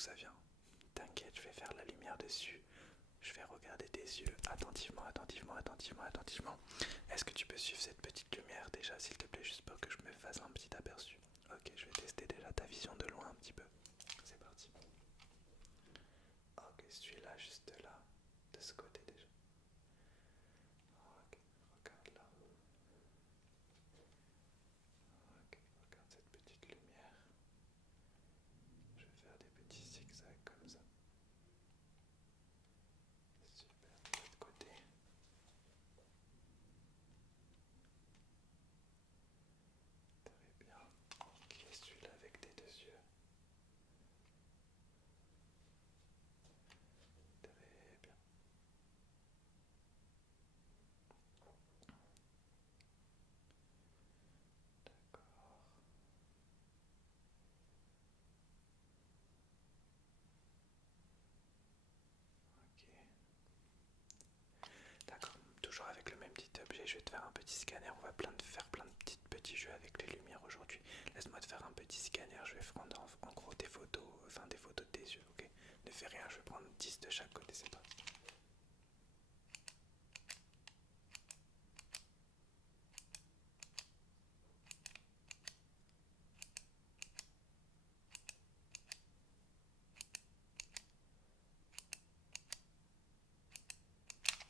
ça vient. T'inquiète, je vais faire la lumière dessus. Je vais regarder tes yeux attentivement, attentivement, attentivement, attentivement. Est-ce que tu peux suivre cette petite lumière déjà, s'il te plaît, juste pour que je me fasse un petit aperçu. Ok, je vais tester déjà ta vision de loin un petit peu. C'est parti. Ok, celui-là, juste là, de ce côté déjà. Ok, regarde là. Ok, regarde cette petite lumière. Je vais faire des petits zigzags comme ça. Super, de l'autre côté. Très bien. Ok, celui-là avec tes deux yeux. Très bien. D'accord. Ok. D'accord. Toujours avec le même petit objet, je vais te faire un petit scanner. On va faire plein de petits jeux avec les lumières aujourd'hui. Laisse-moi te faire un petit scanner. Je vais prendre en gros des photos, enfin des photos de tes yeux, ok? Ne fais rien, je vais prendre 10 de chaque côté, c'est pas.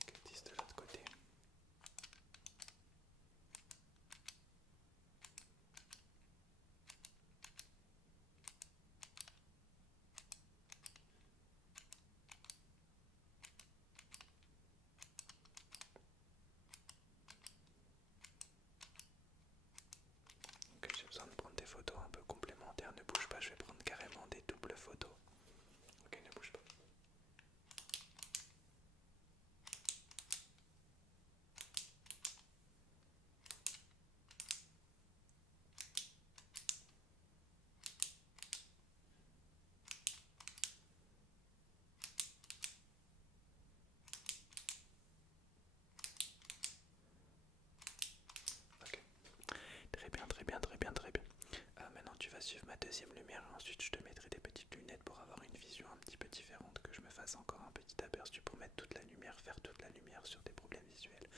Ok, 10 de l'autre côté. Ok, j'ai besoin de prendre des photos un peu complémentaires. Ne bouge pas, je vais prendre carrément des doubles photos. Ok, ne bouge pas. Ok. Très bien, très bien, très bien, très bien. Maintenant tu vas suivre ma deuxième lumière et ensuite je te mettrai des petites lunettes pour avoir une vision un petit peu différente, que je me fasse encore un petit aperçu pour mettre toute la lumière, faire toute la lumière sur des problèmes visuels.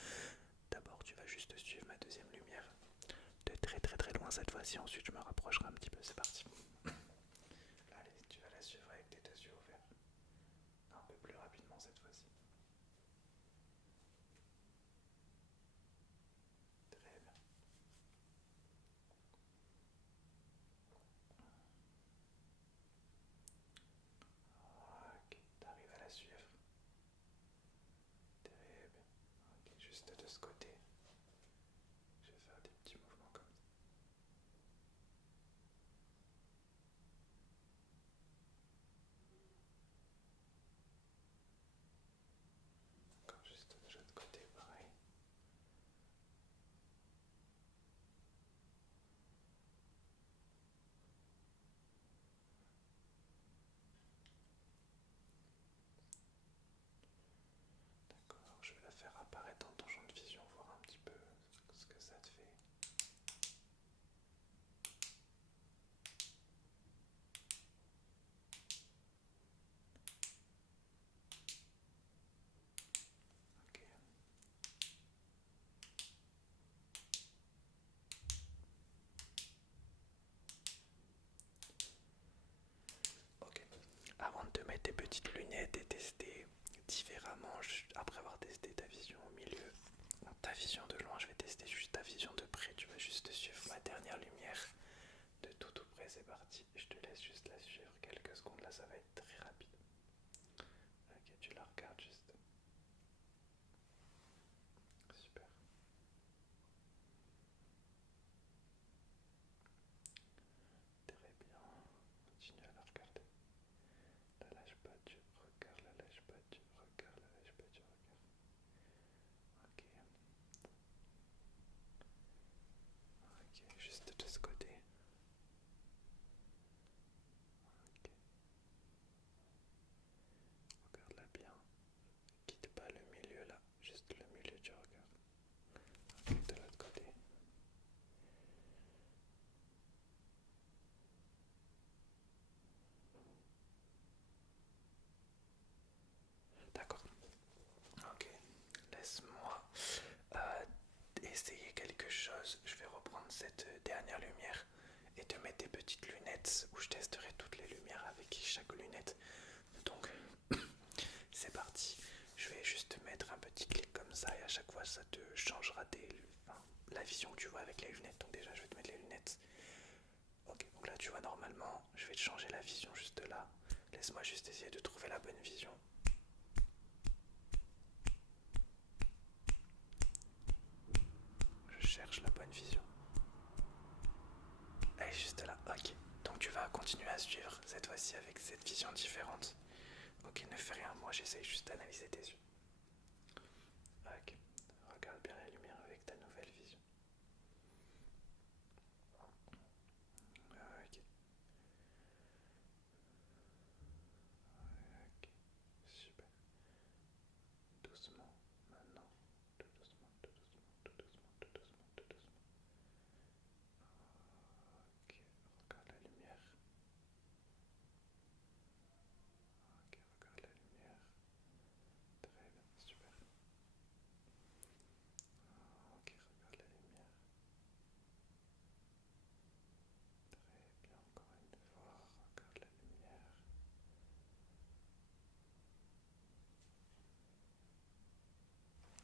D'abord tu vas juste suivre ma deuxième lumière de très très très loin cette fois-ci, ensuite je me rapprocherai un petit peu, c'est parti. Allez, tu vas la suivre avec tes deux yeux ouverts. Un peu plus rapidement cette fois-ci. Très bien. Ok, t'arrives à la suivre. Très bien. Ok, juste de ce côté. Je vais faire des petits mouvements comme ça. Encore juste de l'autre côté, pareil. D'accord, je vais la faire apparaître dans ton champ de vision, voir un petit peu ce que ça te fait. Ok. Ok. Avant de te mettre tes petites lunettes et tester différemment, après avoir testé ta vision au milieu, ta vision de loin, je vais tester juste ta vision de près. Tu vas juste suivre ma dernière lumière de tout près. C'est parti. Je te laisse juste la suivre quelques secondes. Là, ça va être très rapide. Ok, tu la regardes juste. Super. Très bien. Continue à la regarder. La lâche pas, tu regardes, la lâche pas, tu regardes, la lâche pas, tu regardes. Ok. chose, je vais reprendre cette dernière lumière et te mettre des petites lunettes où je testerai toutes les lumières avec chaque lunette. Donc c'est parti, je vais juste te mettre un petit clic comme ça et à chaque fois ça te changera la vision que tu vois avec les lunettes. Donc déjà je vais te mettre les lunettes. Ok, donc là tu vois normalement, je vais te changer la vision juste là. Laisse-moi juste essayer de trouver la bonne vision. Je cherche la bonne vision. Elle est juste là, ok. Donc tu vas continuer à suivre cette fois-ci avec cette vision différente. Ok, ne fais rien, moi j'essaye juste d'analyser tes yeux. Ok, regarde bien la lumière avec ta nouvelle vision. Ok, ok, super. Doucement, maintenant. Tout doucement, tout doucement, tout doucement, tout doucement, tout doucement. Ok, regarde la lumière. Ok, regarde la lumière. Très bien, super. Ok, regarde la lumière. Très bien, encore une fois. Regarde la lumière.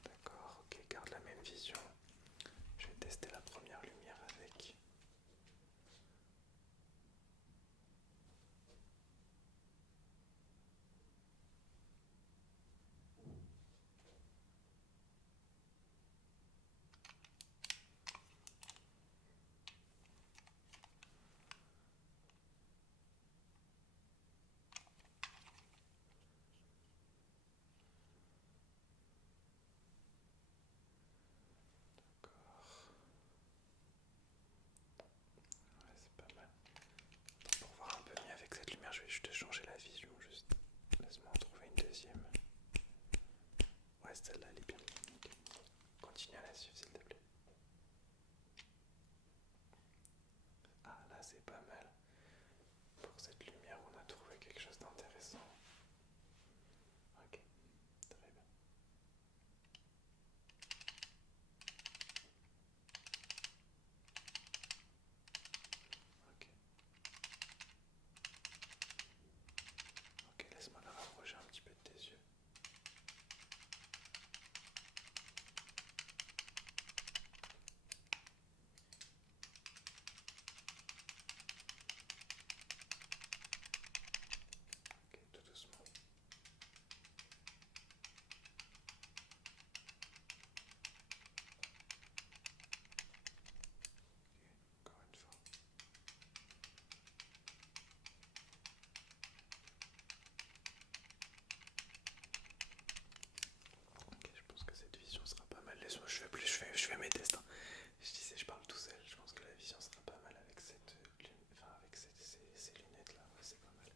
D'accord, ok, garde la même vision. Je vais tester la première lumière avec. D'accord. Ouais, c'est pas mal. Pour voir un peu mieux avec cette lumière, je vais juste changer la vision. Juste laisse-moi en trouver une deuxième. Ouais, celle-là, elle est bien. Okay. Continue à la suivre, s'il te plaît. Ah, là, c'est pas mal. Pour cette lumière, on a trouvé quelque chose d'intéressant. Ok, très bien. Ok. Ok, laisse-moi la rapprocher un petit peu de tes yeux. Ok, tout doucement. Ok, encore une fois. Ok, je pense que cette vision sera pas mal. Laisse-moi, je fais mes tests. Hein. Je disais, je parle tout seul. Je pense que la vision sera pas mal avec avec ces lunettes là. Ouais, c'est pas mal.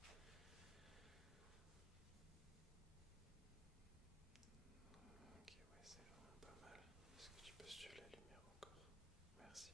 Ok, ouais, c'est vraiment pas mal. Est-ce que tu peux suivre la lumière encore? Merci.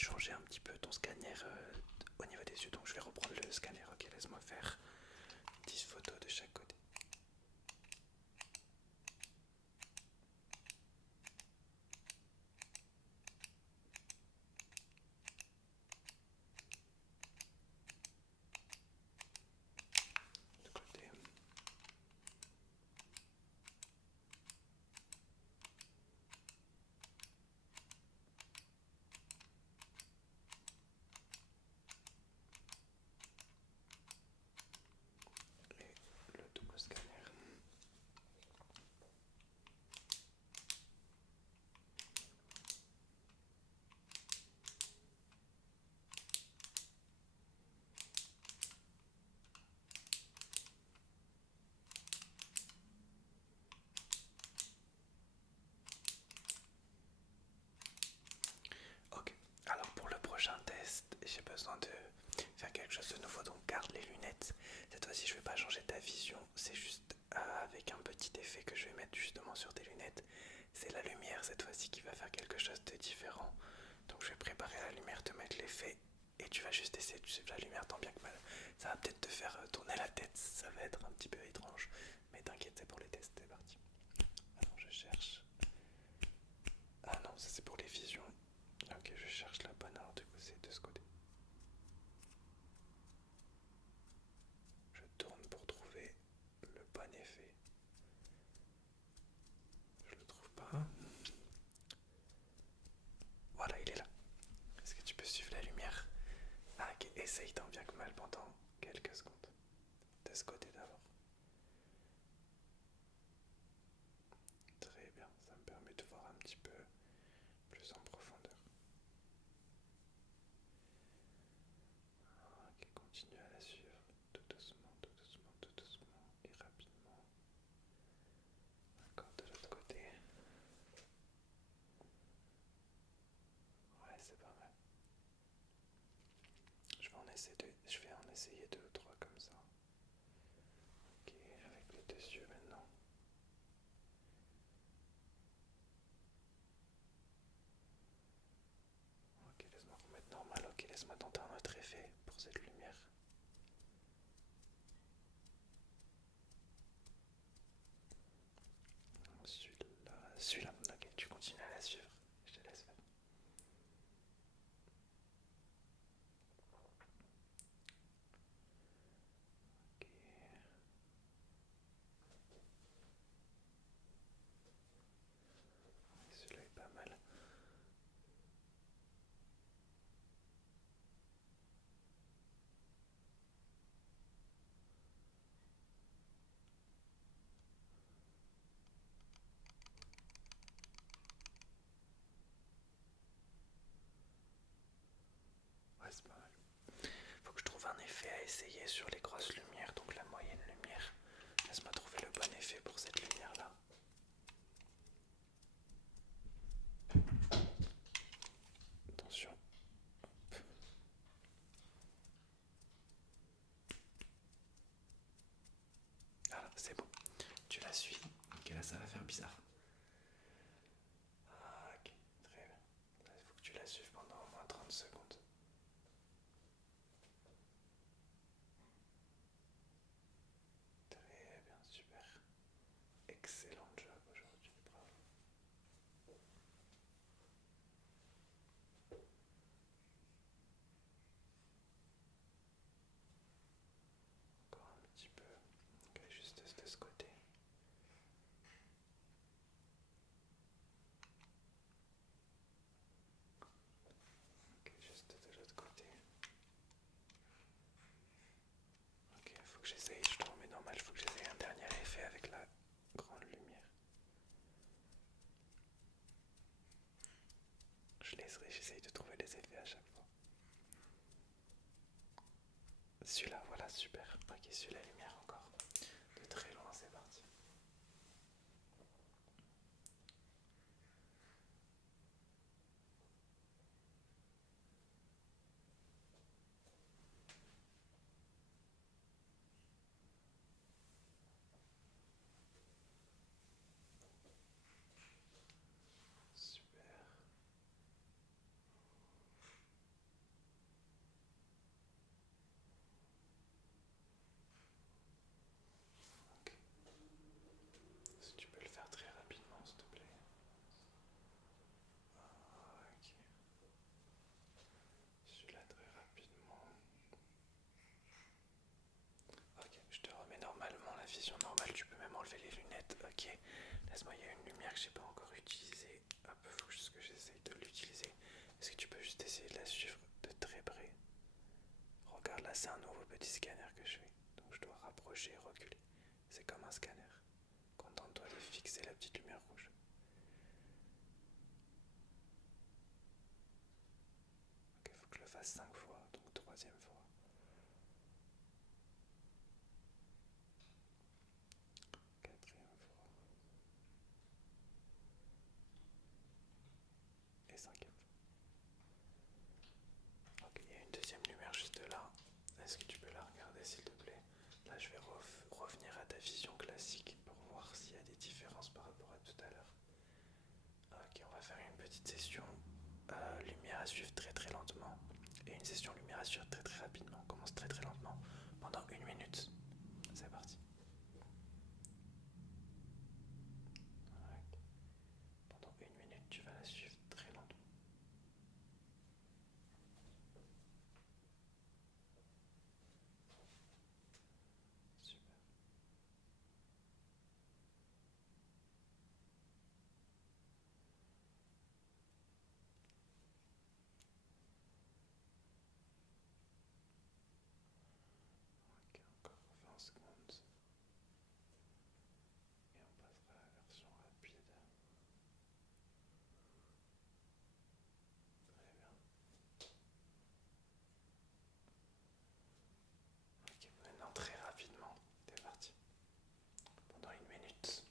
changer un petit peu ton scanner au niveau des yeux. Donc je vais reprendre le scanner. Ok, laisse-moi faire 10 photos de chaque côté. De côté. Et le double scanner. Ok, alors pour le prochain test, j'ai besoin de faire quelque chose de nouveau, donc garde les lunettes. Cette fois-ci, je vais pas changer ta vision, c'est juste avec un petit effet que je vais mettre justement sur tes lunettes. C'est la lumière cette fois-ci qui va faire quelque chose de différent. Donc je vais préparer la lumière, te mettre l'effet et tu vas juste essayer de suivre la lumière tant bien que mal. Ça va peut-être te faire tourner la tête, ça va être un petit peu étrange, mais t'inquiète, c'est pour les tests, c'est parti. Alors je cherche. Ah non, ça c'est pour les visions. Ok, je cherche la bonne, alors du coup c'est de ce côté. Je tourne pour trouver le bon effet. Je le trouve pas. Voilà, il est là. Est-ce que tu peux suivre la lumière? Ah, ok, essaye tant bien que mal pendant quelques secondes. De ce côté d'abord. Très bien, ça me permet de voir un petit peu plus en profondeur. Ok, continue à la suivre tout doucement, tout doucement, tout doucement et rapidement. Encore de l'autre côté. Ouais, c'est pas mal. Je vais en essayer deux ou trois comme ça. Ok, avec les deux yeux maintenant. Ok, laisse-moi remettre normal. Ok, laisse-moi tenter un autre effet pour cette lumière. Celui-là. Ok, tu continues à la suivre. Je te laisse faire. Ok. Celui-là est pas mal. Ouais, c'est pas mal. Faut que je trouve un effet à essayer sur les grosses lumières, donc la moyenne lumière. Laisse-moi trouver le bon effet pour cette lumière-là. Attention. Ah, c'est bon. Tu la suis. Ok, là ça va faire bizarre. Ah, ok, très bien. Là, il faut que tu la suives pendant au moins 30 secondes. Très bien, super. Excellent job aujourd'hui, bravo. Encore un petit peu. Ok, juste de ce côté. Ok, juste de l'autre côté. Ok, faut que j'essaye, je te remets normal, faut que j'essaye un dernier effet avec la grande lumière. Je laisserai, j'essaye de trouver les effets à chaque fois. Celui-là, voilà, super. Ok, celui-là, lumière encore. De très loin, c'est parti. Super. que j'ai pas encore utilisé. Hop, faut juste que j'essaye de l'utiliser. Est-ce que tu peux juste essayer de la suivre de très près? Regarde là, c'est un nouveau petit scanner que je fais. Donc je dois rapprocher et reculer. C'est comme un scanner. Contente-toi de fixer la petite lumière rouge. Ok, faut que je le fasse 5 fois, donc troisième fois. Quatrième fois. Et cinquième fois. Ok, il y a une deuxième lumière juste là. Est-ce que tu peux la regarder s'il te plaît? Là je vais revenir à ta vision classique pour voir s'il y a des différences par rapport à tout à l'heure. Ok, on va faire une petite session lumière à suivre très très lentement et une session lumière à suivre très très rapidement. On commence très très lentement pendant 1 minute. C'est parti. Ouais. Pendant 1 minute, tu vas la suivre très lentement. Super. Ok, encore 20 secondes. Et on passera à la version rapide. Très bien. Ok, maintenant très rapidement, c'est parti. Pendant 1 minute.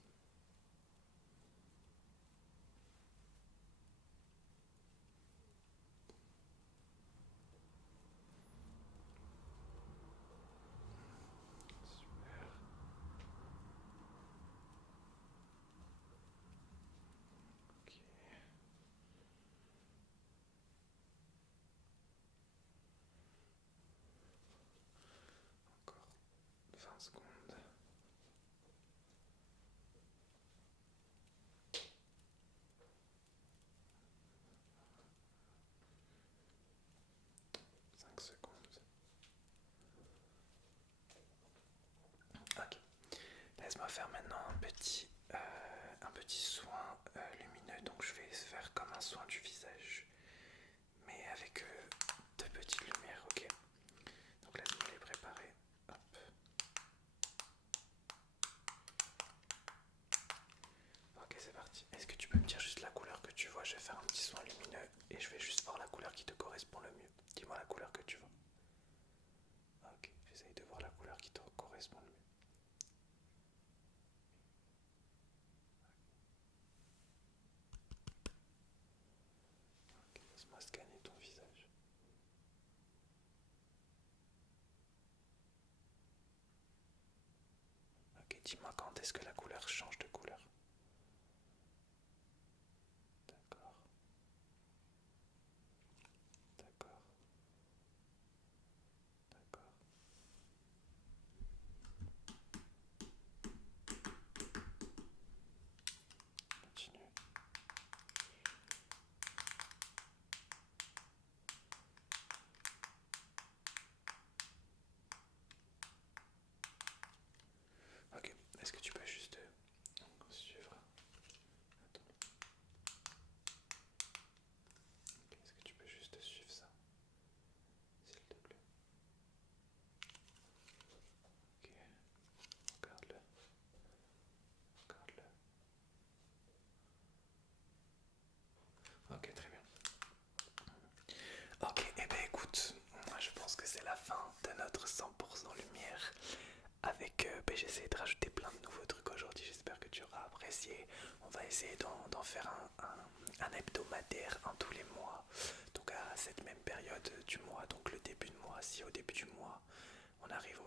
Super. Ok. Encore 20 secondes. 5 secondes. Ok. Laisse-moi faire maintenant un petit soin lumineux. Donc je vais faire comme un soin du visage, mais avec de petites lumières, ok? Donc laisse-moi les préparer. Hop. Ok, c'est parti. Est-ce que tu peux me dire juste la couleur que tu vois? Je vais faire un petit soin lumineux et je vais juste voir la couleur qui te correspond le mieux. Dis-moi la couleur que tu vois. Ok, j'essaye de voir la couleur qui te correspond le mieux. Ok, laisse-moi scanner ton visage. Ok, dis-moi quand est-ce que la couleur change de couleur. D'accord, d'accord, d'accord. Continue. Ok, est-ce que tu peux juste suivre? Attends. Ok, est-ce que tu peux juste suivre ça, s'il te plaît? Ok, regarde-le, regarde-le. Ok, très bien. Ok, et ben écoute, je pense que c'est la fin de notre 100% lumière. Avec, j'ai essayé de rajouter plein de nouveaux trucs aujourd'hui, j'espère que tu auras apprécié. On va essayer d'en faire un hebdomadaire, un tous les mois. Donc à cette même période du mois, donc le début de mois, si au début du mois on arrive